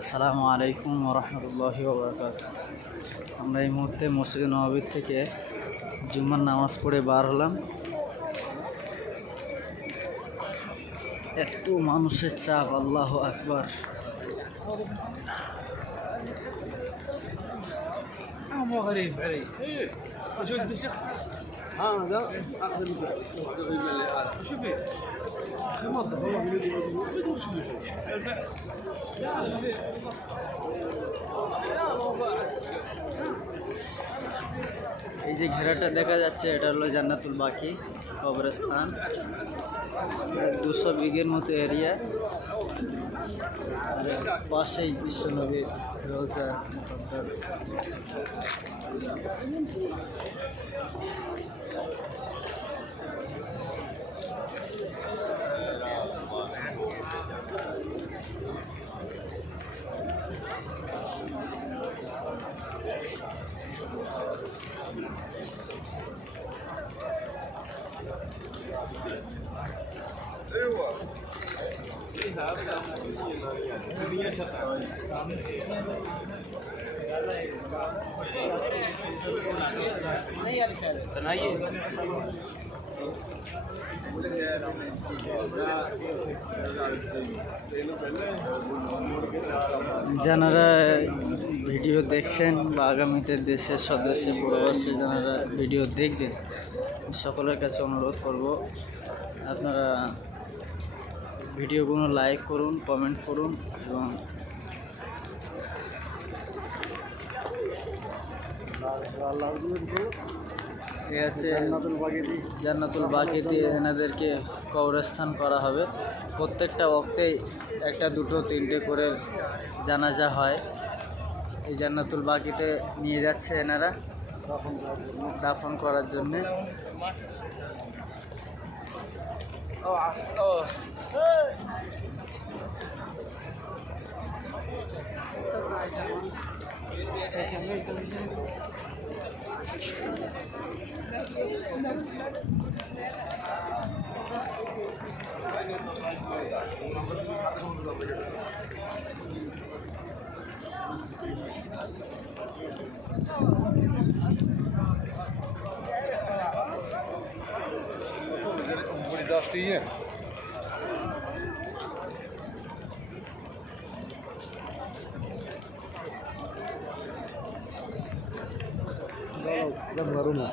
আসসালামু আলাইকুম ওরহমতুল্লাহি ওবরাকাতুহু। আমরা এই মুহূর্তে মসজিদে নববীর থেকে জুম্মার নামাজ পড়ে বার হলাম। এত মানুষের চাপ, আল্লাহু আকবার। এই যে ঘেরাটা দেখা যাচ্ছে, এটা হলো জান্নাতুল বাকি কবরস্থান। 200 বিঘের মতো এরিয়া। পাশেই বিশ্বনবীর রোজা মুকদ্দাস। যারা ভিডিও দেখছেন বা আগামীতে দেশের সদস্যে প্রবাসী যারা ভিডিও দেখবেন, সকলের কাছে অনুরোধ করব, আপনারা ভিডিওগুলো লাইক করুন, কমেন্ট করুন এবং এ আছে জান্নাতুল বাকিতে এনাদেরকে কবরস্থান করা হবে। প্রত্যেকটা ওয়াক্তেই একটা, দুটো, তিনটে করে জানাজা হয়। এই জান্নাতুল বাকিতে নিয়ে যাচ্ছে এনারা দাফন করার জন্যে। Zaštijen. Jam garuna.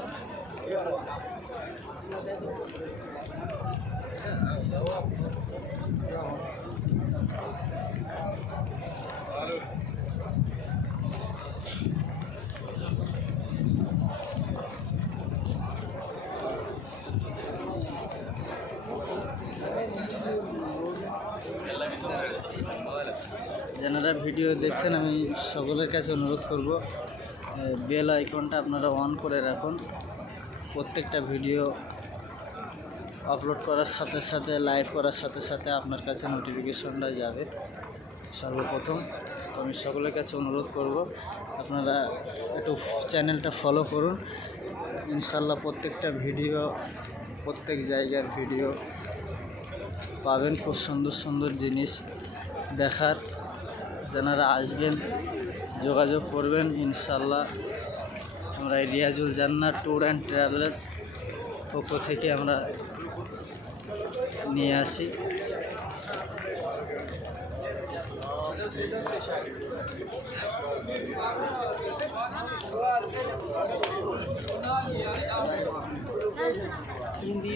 যারা ভিডিও দেখছেন, আমি সকলের কাছে অনুরোধ করব, বেল আইকনটা আপনারা অন করে রাখুন। প্রত্যেকটা ভিডিও আপলোড করার সাথে সাথে, লাইভ করার সাথে সাথে আপনার কাছে নোটিফিকেশনটা যাবে সর্বপ্রথম। তো আমি সকলের কাছে অনুরোধ করব, আপনারা একটু চ্যানেলটা ফলো করুন। ইনশাল্লাহ প্রত্যেকটা ভিডিও, প্রত্যেক জায়গার ভিডিও পাবেন, খুব সুন্দর সুন্দর জিনিস দেখার। যারা আসবেন যোগাযোগ করবেন ইনশাল্লাহ। আমরা রিয়াজুল জান্নাত ট্যুর অ্যান্ড ট্রাভেলস পক্ষ থেকে আমরা নিয়ে আসি। হিন্দি